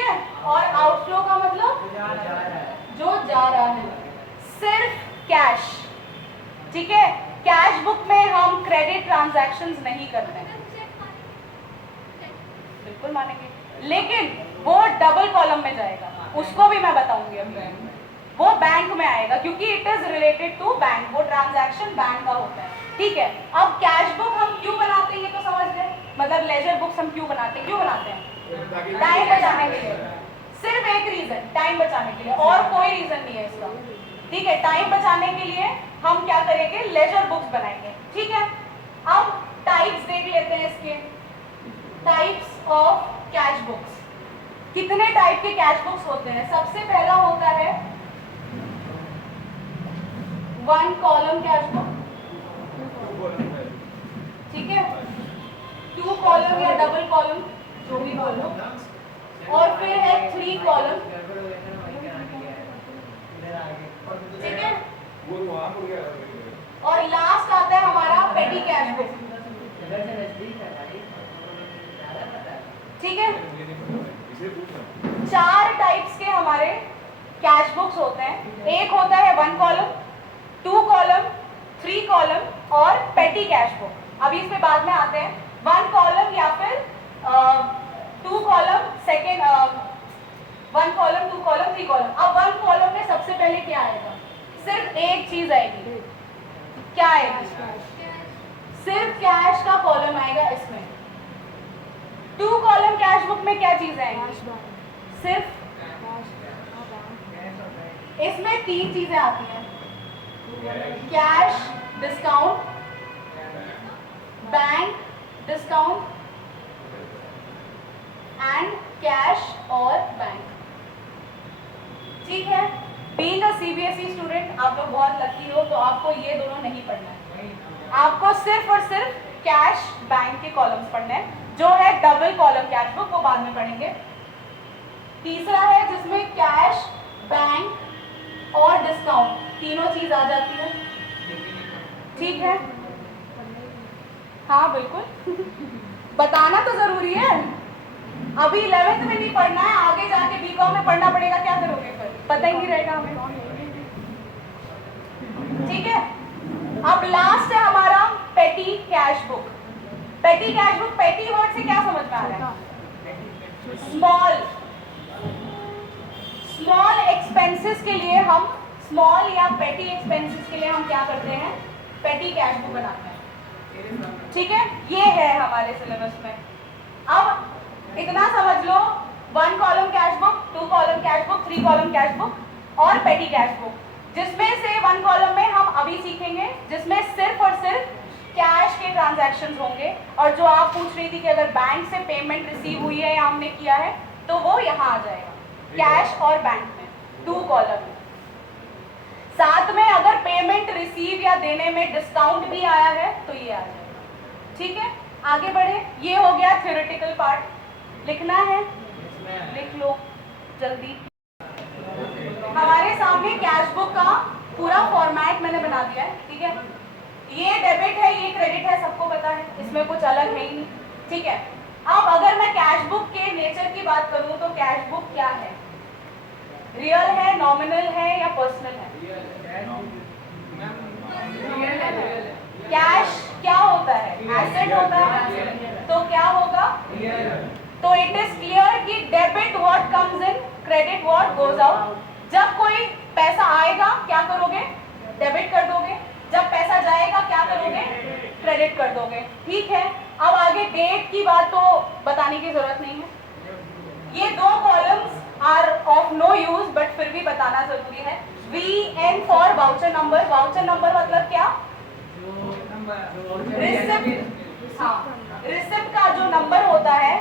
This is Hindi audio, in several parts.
है, और आउटफ्लो का मतलब जो जा रहा है, सिर्फ कैश। ठीक है, कैश बुक में हम क्रेडिट ट्रांजैक्शंस नहीं करते हैं, बिल्कुल मानेंगे, लेकिन वो डबल कॉलम में जाएगा, उसको भी मैं बताऊंगी अभी। वो बैंक में आएगा क्योंकि it is related to bank, वो ट्रांजैक्शन बैंक का होता है। ठीक है, अब कैश बुक हम क्यों बनाते हैं ये तो समझ गए, मतलब लेजर बुक्स हम क्यों बनाते हैं, क्यों बनाते हैं? टाइम बचाने के लिए, सिर्फ एक रीजन, टाइम बचाने के लिए, और कोई रीजन नहीं है इसका। ठीक है, टाइम बचाने के लिए हम क्या करेंगे, लेजर बुक्स बनाएंगे। ठीक है, अब टाइप्स देख लेते हैं इसके, टाइप्स ऑफ कैश बुक्स। कितने टाइप के कैश बुक्स होते हैं? सबसे पहला होता है वन कॉलम कैश बुक, ठीक है, टू कॉलम या डबल कॉलम जो भी बोलो, और फिर है थ्री कॉलम, ठीक है, और लास्ट आता है हमारा पेटी कैश बुक। ठीक है, चार टाइप्स के हमारे कैश बुक्स होते हैं। एक होता है one column, two column, three column और पेटी कैश बुक। अभी इस पे बाद में आते हैं, वन कॉलम या फिर two column, second one column, two column, three column. अब वन कॉलम में सबसे पहले क्या आएगा? सिर्फ एक चीज आएगी, क्या आएगी? सिर्फ कैश का कॉलम आएगा इसमें। टू कॉलम कैश बुक में क्या चीज आएगी? सिर्फ इसमें तीन चीजें आती हैं, cash discount, bank discount and cash और बैंक। ठीक है, बीइंग अ सीबीएसई स्टूडेंट आप लोग बहुत लकी हो, तो आपको ये दोनों नहीं पढ़ना है, आपको सिर्फ और सिर्फ कैश बैंक के कॉलम्स पढ़ने हैं। जो है डबल कॉलम कैश बुक, वो बाद में पढ़ेंगे। तीसरा है जिसमें कैश, बैंक और डिस्काउंट तीनों चीज आ जाती है। ठीक है, हाँ बिल्कुल बताना तो जरूरी है, अभी 11th में नहीं पढ़ना है, आगे जाके बीकॉम में पढ़ना पड़ेगा, क्या करोगे फिर पता ही नहीं रहेगा हमें। ठीक है, अब लास्ट है हमारा पेटी कैश बुक। पेटी कैश बुक, पेटी वर्ड से क्या समझ में आ रहा है? स्मॉल, स्मॉल एक्सपेंसेस के लिए हम, स्मॉल या पेटी एक्सपेंसेस के लिए हम क्या करते हैं? पेटी कैश बुक बनाते हैं। ठीक है, ये है हमारे सिलेबस में। अब इतना समझ लो, one column cash book, two column cash book, three column cash book और पेटी कैश बुक, जिसमें से वन कॉलम में हम अभी सीखेंगे, जिसमें सिर्फ और सिर्फ कैश के ट्रांजैक्शंस होंगे। और जो आप पूछ रही थी कि अगर बैंक से पेमेंट रिसीव हुई है या हमने किया है, तो वो यहाँ आ जाएगा कैश और बैंक में, टू कॉलम में। साथ में अगर पेमेंट रिसीव या देने में डिस्काउंट भी आया है तो ये आ जाएगा। ठीक है, आगे बढ़े। ये हो गया थ्योरेटिकल पार्ट। लिखना है, लिख लो जल्दी। हमारे सामने कैश बुक का पूरा फॉर्मेट मैंने बना दिया है। ठीक है, ये डेबिट है, ये क्रेडिट है, सबको पता है, इसमें कुछ अलग है ही नहीं। ठीक है, अब अगर मैं कैश बुक के नेचर की बात करूं तो कैश बुक क्या है? रियल है, नॉमिनल है या पर्सनल है? कैश क्या होता है? एसेट होता है, तो क्या होगा? तो इट इज क्लियर कि debit what comes in, credit what goes out. जब कोई पैसा आएगा क्या करोगे? डेबिट कर दोगे। जब पैसा जाएगा क्या करोगे? क्रेडिट कर दोगे। ठीक है, अब आगे डेट की बात तो बताने की जरूरत नहीं है। ये दो columns are of no use, but फिर भी बताना जरूरी है। VN for voucher number. Voucher number मतलब क्या? रिसिप्ट। हाँ, रिसिप्ट का जो नंबर होता है,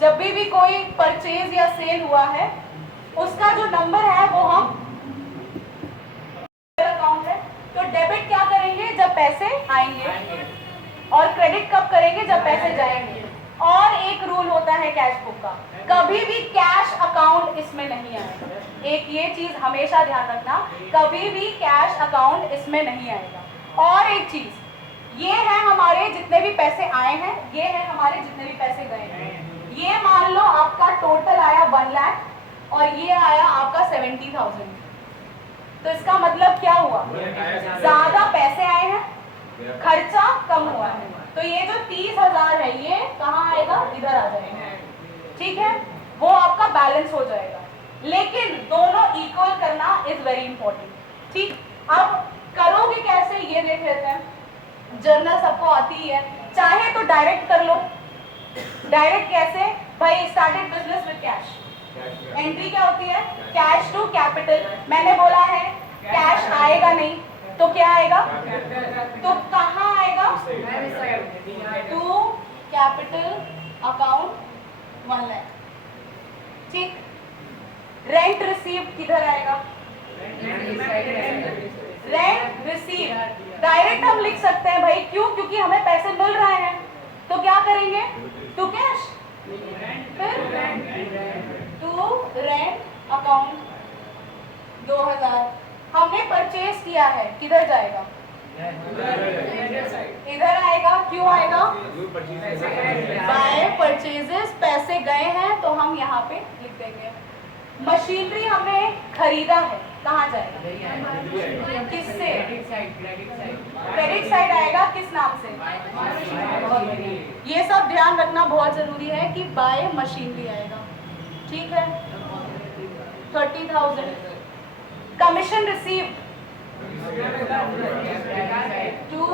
जब भी कोई परचेज या सेल हुआ है, उसका जो नंबर है वो हम अकाउंट है। तो डेबिट क्या करेंगे? जब पैसे आएंगे, और क्रेडिट कब करेंगे? जब पैसे जाएंगे। और एक रूल होता है कैश बुक का, कभी भी कैश अकाउंट इसमें नहीं आएगा। एक ये चीज हमेशा ध्यान रखना, कभी भी कैश अकाउंट इसमें नहीं आएगा। और एक चीज, ये है हमारे जितने भी पैसे आए हैं, ये है हमारे जितने भी पैसे गए हैं। ये मान लो आपका टोटल आया 1 लाख और ये आया आपका 70,000। तो इसका मतलब क्या हुआ, ज्यादा पैसे आए हैं, खर्चा कम हुआ है। तो ये जो 30,000 है ये कहाँ आएगा, इधर आ जाएगा, ठीक है, वो आपका बैलेंस हो जाएगा। लेकिन दोनों इक्वल करना इज वेरी इंपॉर्टेंट, ठीक। अब करोगे कैसे ये देख लेते हैं। जर्नल सबको आती ही है, चाहे तो डायरेक्ट कर लो। डायरेक्ट कैसे भाई, started business with cash, entry क्या होती है, कैश टू कैपिटल। मैंने बोला है कैश आएगा नहीं तो क्या आएगा, तो कहाँ आएगा, टू कैपिटल अकाउंट 1 लाख, ठीक। रेंट रिसीव किधर आएगा, रेंट रिसीव डायरेक्ट हम लिख सकते हैं भाई, क्यों, क्योंकि हमें पैसे मिल रहे हैं। तो क्या करेंगे, to cash, to rent account 2000। हमने परचेज किया है, किधर जाएगा, इधर आएगा, क्यों आएगा, बाय परचेजेस, पैसे गए हैं तो हम यहाँ पे लिख देंगे। मशीनरी हमने खरीदा है, कहाँ जाएगा, किससे, क्रेडिट साइड आएगा, किस नाम से, ये सब ध्यान रखना बहुत जरूरी है कि बाय मशीनरी आएगा, ठीक है। 30,000 कमीशन रिसीव टू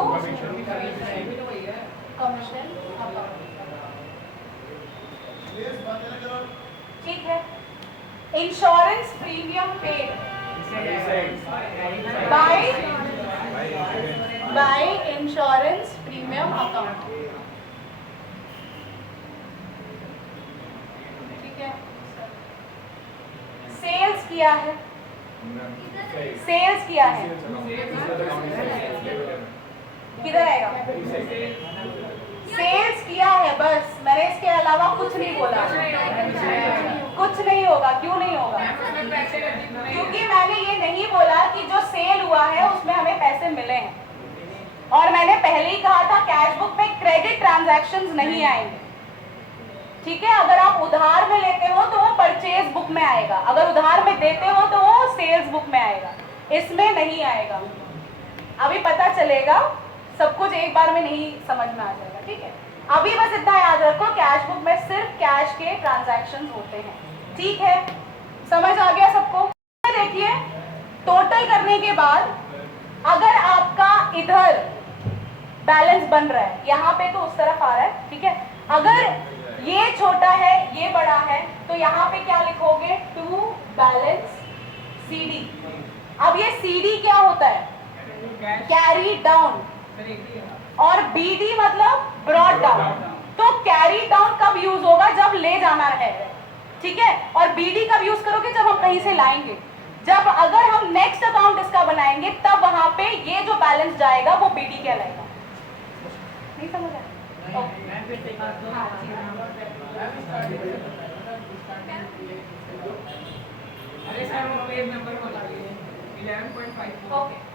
कमीशन, ठीक है। Insurance premium paid by insurance premium account, ठीक है। सेल्स किया है, सेल्स किया है, किधर आएगा, सेल्स किया है, बस मैंने इसके अलावा कुछ नहीं बोला, कुछ नहीं होगा। क्यों नहीं होगा, क्योंकि मैंने ये नहीं बोला कि जो सेल हुआ है उसमें हमें पैसे मिले हैं। और मैंने पहले ही कहा था कैश बुक में क्रेडिट ट्रांजैक्शंस नहीं आएंगे, ठीक है। अगर आप उधार में लेते हो तो वो परचेज बुक में आएगा, अगर उधार में देते हो तो वो सेल्स बुक में आएगा, इसमें नहीं आएगा। अभी पता चलेगा, सब कुछ एक बार में नहीं समझ में आ जाएगा, ठीक है। अभी बस इतना याद रखो, कैश बुक में सिर्फ कैश के ट्रांजैक्शंस होते हैं, ठीक है। समझ आ गया सबको। देखिए टोटल करने के बाद अगर आपका इधर बैलेंस बन रहा है, यहाँ पे तो उस तरफ आ रहा है, ठीक है। अगर ये छोटा है ये बड़ा है तो यहाँ पे क्या लिखोगे, टू बैलेंस CD। अब ये CD क्या होता है, कैरी डाउन, और BD मतलब ब्रॉड डाउन। तो कैरी डाउन कब यूज होगा, जब ले जाना है, ठीक है। और BD कब यूज करोगे, जब हम कहीं से लाएंगे। जब अगर हम नेक्स्ट अकाउंट इसका बनाएंगे तब वहां पे ये जो बैलेंस जाएगा वो BD कहलाएगा। नहीं समझ आया? अरे सर वो पेज नंबर बोला 11.5। ओके।